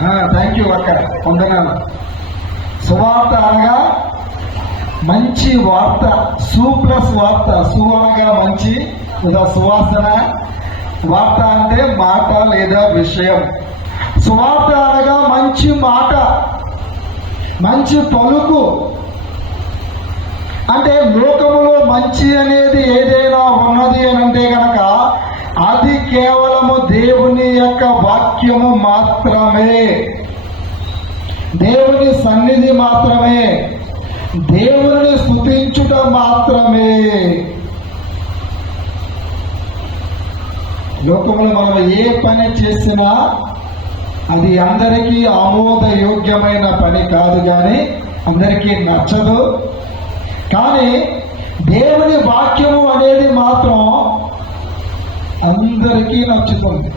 Thank you అక్క, వందనాలు. సువార్త అనగా మంచి వార్త, ప్లస్ వార్త. అనగా మంచి, సువాసన. వార్త అంటే మాట లేదా విషయం. సువార్త అనగా మంచి మాట, మంచి పలుకు. అంటే లోకములో మంచి అనేది ఏదైనా ఉన్నది అని అంటే కనుక అది కేవలము దేవుని యొక్క వాక్యము మాత్రమే, దేవుని సన్నిధి మాత్రమే, దేవుని స్తుతించుట మాత్రమే. లోకంలో మనం ఏ పని చేసినా అది అందరికీ ఆమోదయోగ్యమైన పని కాదు, కానీ అందరికీ నచ్చదు. కానీ దేవుని వాక్యము అనేది మాత్రం అందరికీ నచ్చుతుంది.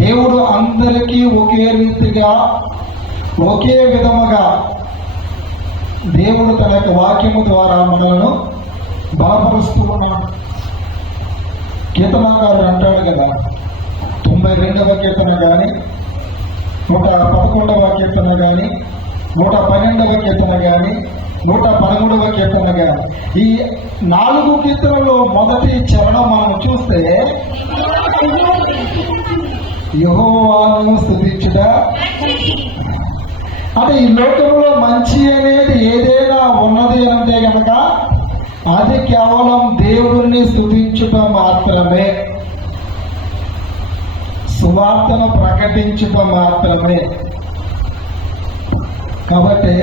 దేవుడు అందరికీ ఒకే రీతిగా, ఒకే విధముగా దేవుడు తన యొక్క వాక్యము ద్వారా మనలను బలపరుస్తూ ఉన్నాడు. కీర్తనకారుడు అంటాడు కదా, 92వ కీర్తన కానీ, 111వ కీర్తన కానీ, 112వ కీర్తన కానీ, 113వ కీర్తన కానీ, ఈ 4 కీర్తనలో మొదటి చరణం మనం చూస్తే యెహోవాను స్తుతించుట. అంటే ఈ లోకంలో మంచి అనేది ఏదైనా ఉన్నది అంటే కనుక అది కేవలం దేవుణ్ణి స్తుతించుట మాత్రమే, సువార్తను ప్రకటించుట మాత్రమే. కాబట్టి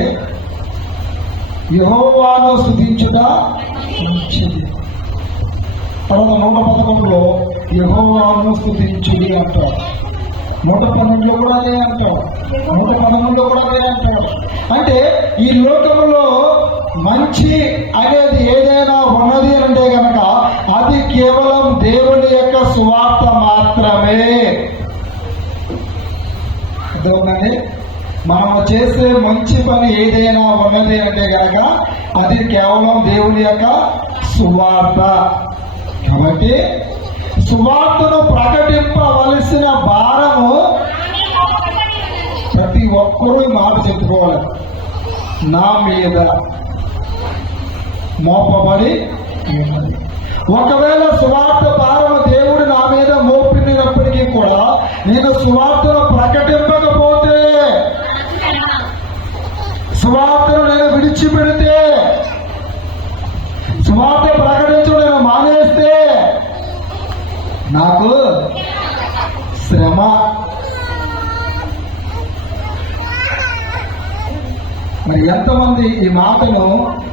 యెహోవాను స్తుతించుట మంచిది. తర్వాత 111లో యెహోవాను స్తుతించుడి అంటారు, 112లో కూడా అదే అంటారు, 113లో కూడా అదే అంటారు. అంటే ఈ లోకంలో మంచి అనేది ఏదైనా ఉన్నది అంటే కనుక అది కేవలం దేవుని యొక్క సువార్త మాత్రమే. అర్థమవునండి? మనం చేసే మంచి పని ఏదైనా ఉన్నది అంటే కనుక అది కేవలం దేవుని యొక్క సువార్త. కాబట్టి సువార్తను ప్రకటింపవలసిన భారము ప్రతి ఒక్కరూ మాట చెప్పుకోవాలి, నా మీద మోపబడి ఉన్నది. ఒకవేళ సువార్త భారము దేవుడు నా మీద మోపినప్పటికీ కూడా నేను సువార్తను ప్రకటింపకపోతే, సువార్తను నేను విడిచిపెడితే, సువార్త ప్రకటించడం నేను మానేస్తే నాకు శ్రమ. మరి ఎంతమంది ఈ మాటను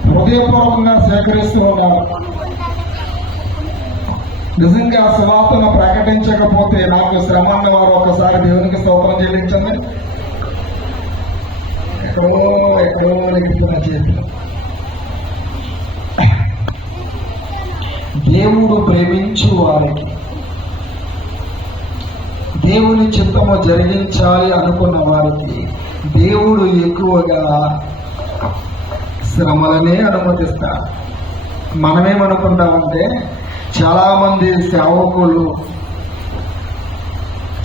హృదయపూర్వకంగా స్వీకరిస్తూ ఉన్నారు? నిజంగా సువార్తను ప్రకటించకపోతే నాకు శ్రమ అన్నవారు ఒకసారి దేవునికి స్తోత్రం చెల్లించండి. ఎక్కడో లెక్కుతున్న చేతులు. దేవుడు ప్రేమించు వారికి, దేవుని చిత్తము జరిగించాలి అనుకున్న వారికి దేవుడు ఎక్కువగా శ్రమలనే అనుమతిస్తారు. మనమేమనుకుంటామంటే చాలా మంది సేవకులు,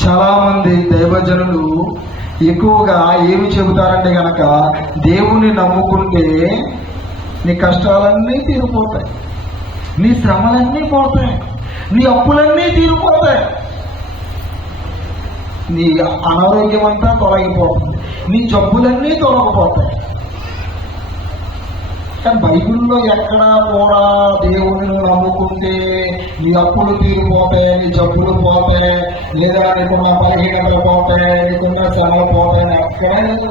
చాలా మంది దైవజనులు ఎక్కువగా ఏమి చెబుతారంటే గనక దేవుని నమ్ముకుంటే నీ కష్టాలన్నీ తీరిపోతాయి, నీ శ్రమలన్నీ పోతాయి, నీ అప్పులన్నీ తీరిపోతాయి, నీ అనారోగ్యం అంతా తొలగిపోతుంది, నీ జబ్బులన్నీ తొలగిపోతాయి. కానీ బైబిల్లో ఎక్కడా కూడా దేవుని నమ్ముకుంటే నీ అప్పులు తీరిపోతాయి, నీ జబ్బులు పోతాయి, లేదా నీకున్న బలహీనతలు పోతాయి, నీకున్న శ్రమలు పోతాయని ఎక్కడా లేదు.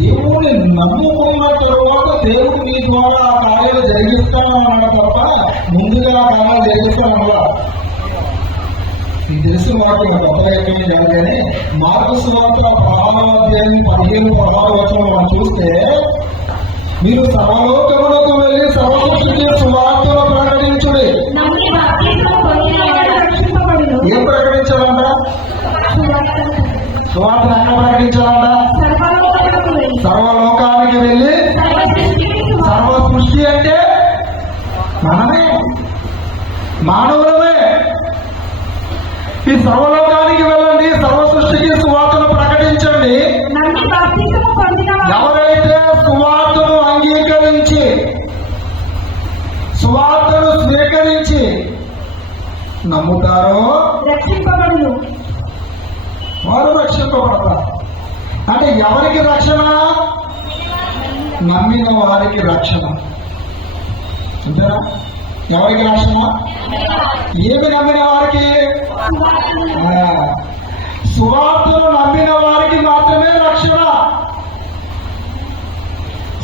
దేవుని నమ్ముకున్న తరువాత దేవుడు నీ ద్వారా ఆ కార్యాలు జరిగిస్తానన్నాడు తప్ప ముందుగా ఆ కార్యాలు జరిగిస్తానన్నా. మీకు తెలిసిన వాటి కొత్తగా ఎక్కడి కాదు, కానీ మార్కు సువార్త 16వ అధ్యాయం 15-16 వచనం మనం చూస్తే, మీరు సర్వలోకములకు వెళ్ళి సర్వసృష్టికి సువార్తను ప్రకటించుడి. ఏం ప్రకటించాలంట? సువార్తను ఎక్కడ ప్రకటించాలంట? సర్వలోకానికి వెళ్ళి. సర్వ సృష్టి అంటే మనమే, మానవులమే. ఈ సర్వలోకానికి అంగీకరించి నమ్ముతారో రక్షింపబడును. వారు రక్షింపబడతారు. అంటే ఎవరికి రక్షణ? నమ్మిన వారికి రక్షణ. అంతేనా? ఎవరికి రక్షణ? ఏమి నమ్మిన వారికి? సువార్తను నమ్మిన వారికి మాత్రమే రక్షణ.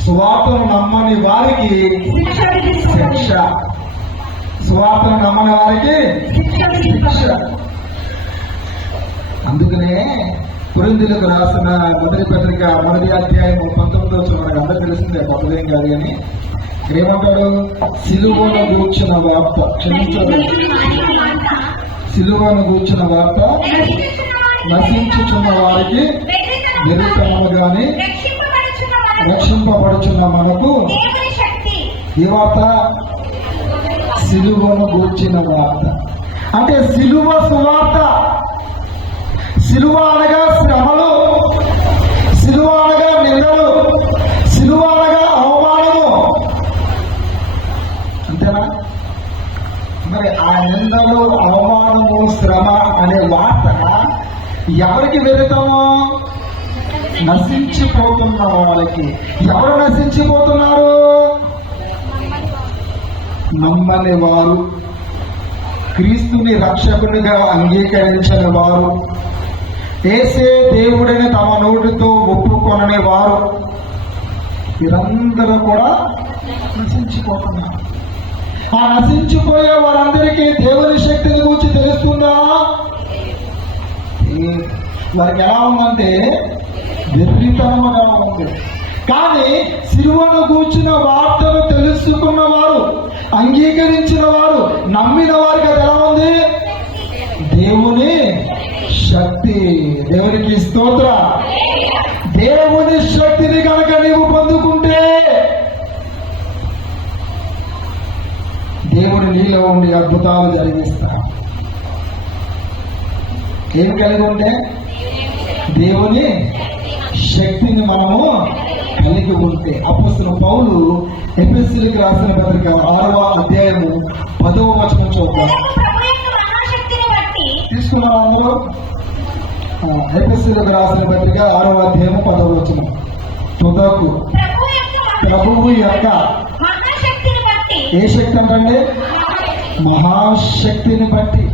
సువార్తను నమ్మని వారికి శిక్ష. సువార్తను నమ్మని వారికి శిక్ష. అందుకనే కొరింథీయులకు రాసిన మొదటి పత్రిక 1వ అధ్యాయం 19వ వచనం అందరూ తెలిసిందే, కొత్తదేం కాదు. కానీ ఏమంటాడు? సిలువను గూర్చిన వార్త, క్షమించాలి, సిలువను గూర్చిన వార్త నశించుచున్న వారికి వెరితనము గాని రక్షింపబడుచున్న మనకు ఏ వార్త? సిలువను గూర్చిన వార్త. అంటే సిలువ సువార్త. సిలువ అనగా శ్రమలు, సిలువ అనగా నిందలు, సిలువ అనగా అవమానము. అంతేనా? మరి ఆ నిందలు, అవమానము, శ్రమ అనే వార్త ఎవరికి వెళతామో? నశించిపోతున్న వాళ్ళకి. ఎవరు నశించిపోతున్నారు? నమ్మని వారు, క్రీస్తుని రక్షకునిగా అంగీకరించని వారు, యేసే దేవుడిని తమ నోటితో ఒప్పుకొనని వారు, వీరందరూ కూడా నశించిపోతున్నారు. ఆ నశించిపోయే వారందరికీ దేవుని శక్తిని గురించి తెలుస్తుందా? వారికి ఎలా ఉందంటే వెర్రితనముగా ఉంది. కానీ సిలువను గూర్చిన వార్తను తెలుసుకున్న వారు, అంగీకరించిన వారు, నమ్మిన వారికి అది ఎలా ఉంది? దేవుని శక్తి. దేవునికి స్తోత్ర. దేవుని శక్తిని కనుక నీవు పొందుకుంటే దేవుని నీలో ఉండి అద్భుతాలు జరిగిస్తా. ఏం కలిగి ఉంటే? దేవుని శక్తిని మనము కలిగి ఉంటే. అపోస్తలుడైన పౌలు ఎఫెసీయులకు రాసిన పత్రిక 6వ అధ్యాయము 10వ వచనం చూద్దాం. తీసుకున్నారా అందరూ? ఎఫెసీయులకు రాసిన పత్రిక 6వ అధ్యాయము 10వ వచనం. తుదకు ప్రభువు యొక్క ఏ శక్తి అంటే? మహాశక్తిని బట్టి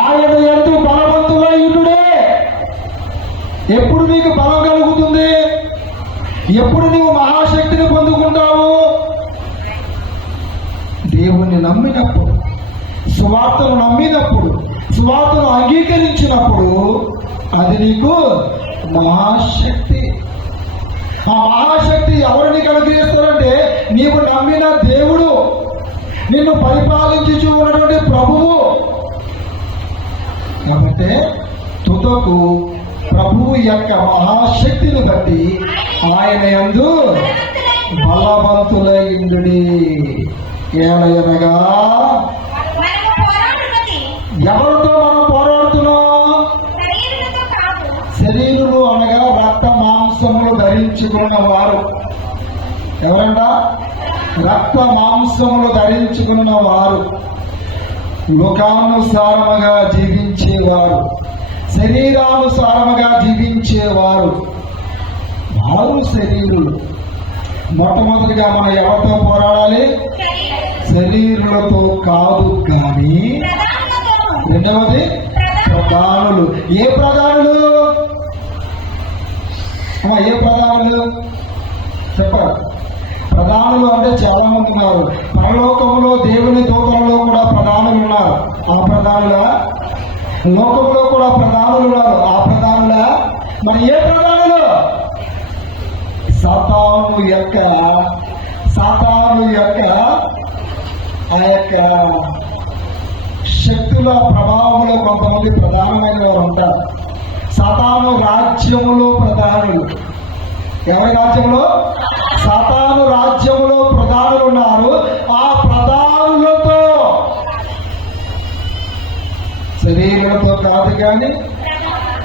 ఆయన ఎంతో బలవంతులైనడే. ఎప్పుడు నీకు బలం కలుగుతుంది? ఎప్పుడు నీవు మహాశక్తిని పొందుకుంటావు? దేవుణ్ణి నమ్మినప్పుడు, సువార్తను నమ్మినప్పుడు, సువార్తను అంగీకరించినప్పుడు అది నీకు మహాశక్తి. ఆ మహాశక్తి ఎవరు నీకు అనుగ్రహిస్తారంటే నీవు నమ్మిన దేవుడు, నిన్ను పరిపాలించి ఉన్నటువంటి ప్రభువు. కాబట్టి తుదకు ప్రభువు యొక్క మహాశక్తిని బట్టి ఆయన యందు బలవంతులైండుడి. ఏలయనగా ఎవరితో మనం పోరాడుతున్నాం? శరీరులు అనగా రక్త మాంసములు ధరించుకున్న వారు. ఎవరంట? రక్త మాంసములు ధరించుకున్న వారు, లోకానుసారముగా జీవించేవారు, శరీరానుసారముగా జీవించేవారు, వారు శరీరులు. మొట్టమొదటిగా మనం ఎవరితో పోరాడాలి? శరీరులతో కాదు కానీ. రెండవది ప్రధానులు. ఏ ప్రధానులు? ఏ ప్రధానులు చెప్పారు? ప్రధానులు అంటే చాలా మంది ఉన్నారు. పరలోకములో దేవుని దూతలలో కూడా ప్రధానులు ఉన్నారు. ఆ ప్రధానుల లోకంలో కూడా ప్రధానులు ఉన్నారు. ఆ ప్రధానుల మరి ఏ ప్రధానులు? సాతాను యొక్క ఆ యొక్క శక్తుల ప్రభావంలో కొంతమంది ప్రధానమైన వారు ఉంటారు. సాతాను రాజ్యములో ప్రధానులు. ఎవరి రాజ్యంలో? సాతాను రాజ్యములో ప్రధానులు ఉన్నారు. ఆ ప్రధానులతో, శరీరులతో కాదు కానీ,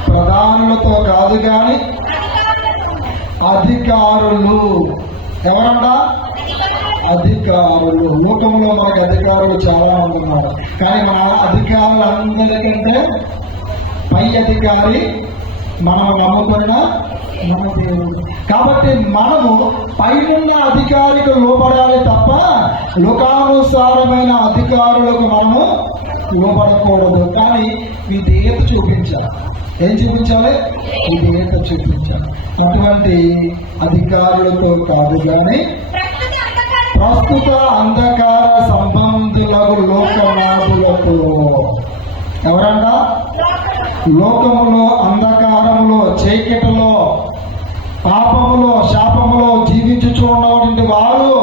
ప్రధానులతో కాదు కానీ, అధికారులు. ఎవరంట? అధికారులు. లోకంలో మనకు అధికారులు చాలా మంది ఉన్నారు, కానీ మన అధికారులందరికంటే పై అధికారి మనము నమ్ముకున్న మన దేవుడు. కాబట్టి మనము పైనున్న అధికారికి లోపడాలి తప్ప లోకానుసారమైన అధికారులకు మనము లోపడకూడదు. కానీ విధేయత చూపించాలి. ఏం చూపించాలి? విధేయత చూపించాలి. అటువంటి అధికారులతో కాదు కానీ ప్రస్తుత అంధకార సంబంధులకు లోకనాథులతో. ఎవరంట? లోకములో, అంధకారములో, చీకటిలో, పాపములో, శాపములో జీవించుచు ఉన్నటువంటి వారు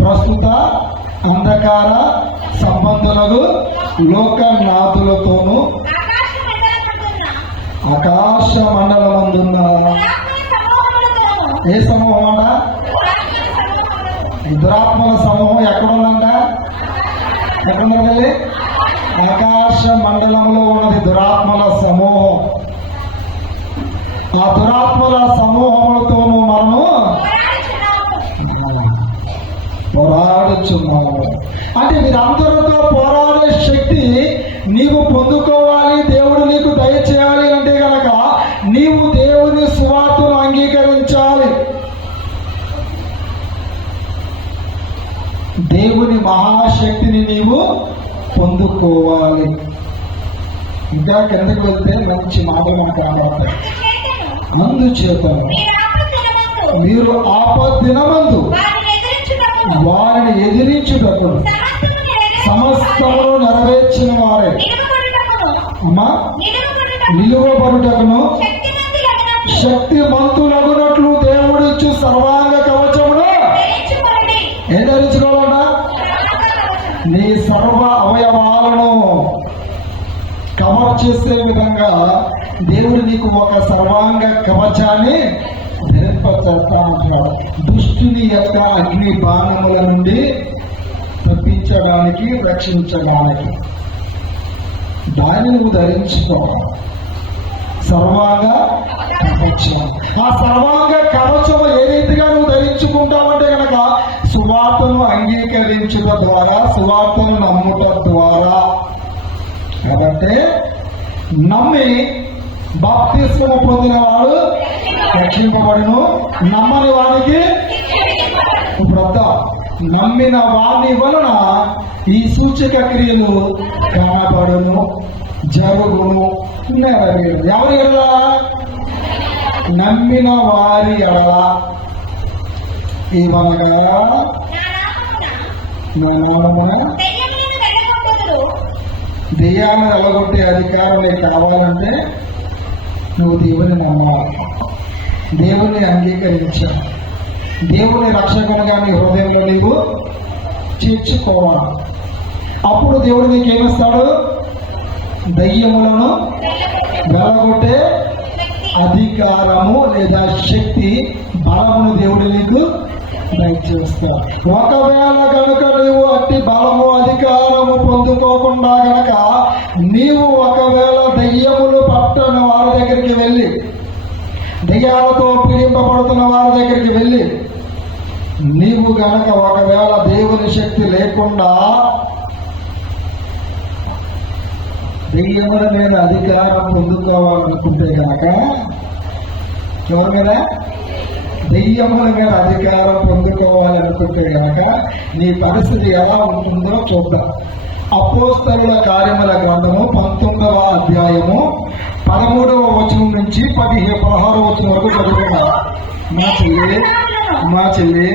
ప్రస్తుత అంధకార సంబంధులకు లోకనాథులతోనూ ఆకాశ మండలమందున్న ఏ సమూహం అంట? దురాత్మల సమూహం ఎక్కడుందంట? ఎక్కడుందండి? ఆకాశ మండలంలో ఉన్నది దురాత్మల సమూహం. ఆ దురాత్మల సమూహములతోనూ మనము పోరాడుచున్నాము. అంటే వీరందరితో పోరాడే శక్తి నీవు పొందుకోవాలి, దేవుడు నీకు దయచేయాలి అంటే కనుక నీవు దేవుని సువార్తను అంగీకరించాలి. దేవుని మహాశక్తిని నీవు పొందుకోవాలి. ఇంకా కిందకి వెళ్తే మంచి మాటలు మనకు కనబడతాయి. అందుచేత మీరు ఆపద్దినమందు వారిని ఎదిరించుటకు సమస్తమును నెరవేర్చిన వారే అమ్మా నిలువబడుటకును శక్తిమంతులగునట్లు దేవుడిచ్చు సర్వాంగ కవచమును ఏం ధరించుకోవాలన్నా? నీ సర్వ అవయవాలను కవర్ చేసే విధంగా దేవుడు నీకు ఒక సర్వాంగ కవచాన్ని ధరింపచేస్తా అంటున్నాడు. దుష్టుని యొక్క అగ్ని బాణముల నుండి తప్పించడానికి, రక్షించడానికి దాన్ని నువ్వు ధరించుకోవాలి. సర్వాంగ కవచం. ఆ సర్వాంగ కవచం ఏ రీతిగా నువ్వు ధరించుకుంటావంటే కనుక సువార్తను అంగీకరించుట ద్వారా, సువార్తను నమ్ముట ద్వారా. కాబట్టి నమ్మి బాప్తిస్మము పొందిన వాడు రక్షింపబడును, నమ్మని వానికి బ్రత. నమ్మిన వాని వలన ఈ సూచక క్రియలు కనబడును, జరుగును, నెరవేరు. ఎవరి ఎడలా? నమ్మిన వారి ఎడలా. ఏమనగా నా నామమున దెయ్యాలను వెళ్ళగొట్టే అధికారం నీకు కావాలంటే నువ్వు దేవుని నమ్మాలి, దేవుని అంగీకరించాలి, దేవుని రక్షకునిగా నీ హృదయంలో నీవు చేర్చుకోవాలి. అప్పుడు దేవుడు నీకేమిస్తాడు? దయ్యములను వెళ్ళగొట్టే అధికారము లేదా శక్తి, బలమును దేవుడు నీకు దయచేస్తాడు. ఒకవేళ కనుక నీవు అట్టి బలము, అధికారము పొందుకోకుండా గనక నీవు ఒకవేళ దయ్యములు పట్టని వారి దగ్గరికి వెళ్ళి, దయ్యాలతో పీడింపబడుతున్న వారి దగ్గరికి వెళ్ళి నీవు గనక ఒకవేళ దేవుని శక్తి లేకుండా దెయ్యముల మీద అధికారం పొందుకోవాలనుకుంటే కనుక, ఎవరి మీద? దెయ్యముల మీద అధికారం పొందుకోవాలనుకుంటే కనుక నీ పరిస్థితి ఎలా ఉంటుందో చూద్దాం. అపోస్తలుల కార్యముల గ్రంథము 19వ అధ్యాయము 13వ వచనం నుంచి 16వ వచనం వరకు చదువుకున్నాం. మా చెల్లి